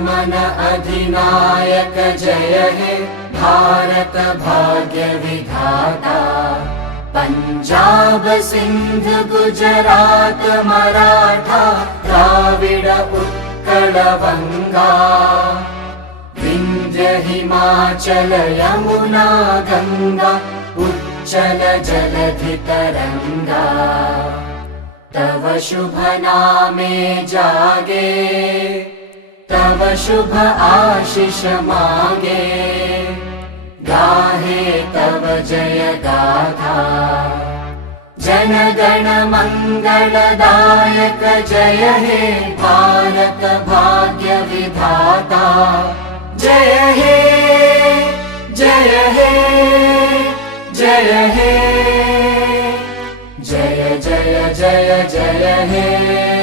मन अधिनायक जय हे भारत भाग्य विधाता। पंजाब सिंध गुजरात मराठा द्राविड उत्कल बंगा। विंध्य हिमाचल यमुना गंगा उच्चल जलधि तरंगा। तव शुभ नामे जागे तव शुभ आशीष मांगे। गाहे तव जय गाथा जन गण मंगलदायक जय हे भारत भाग्य विधाता। जय हे जय हे जय हे जय जय जय जय हे।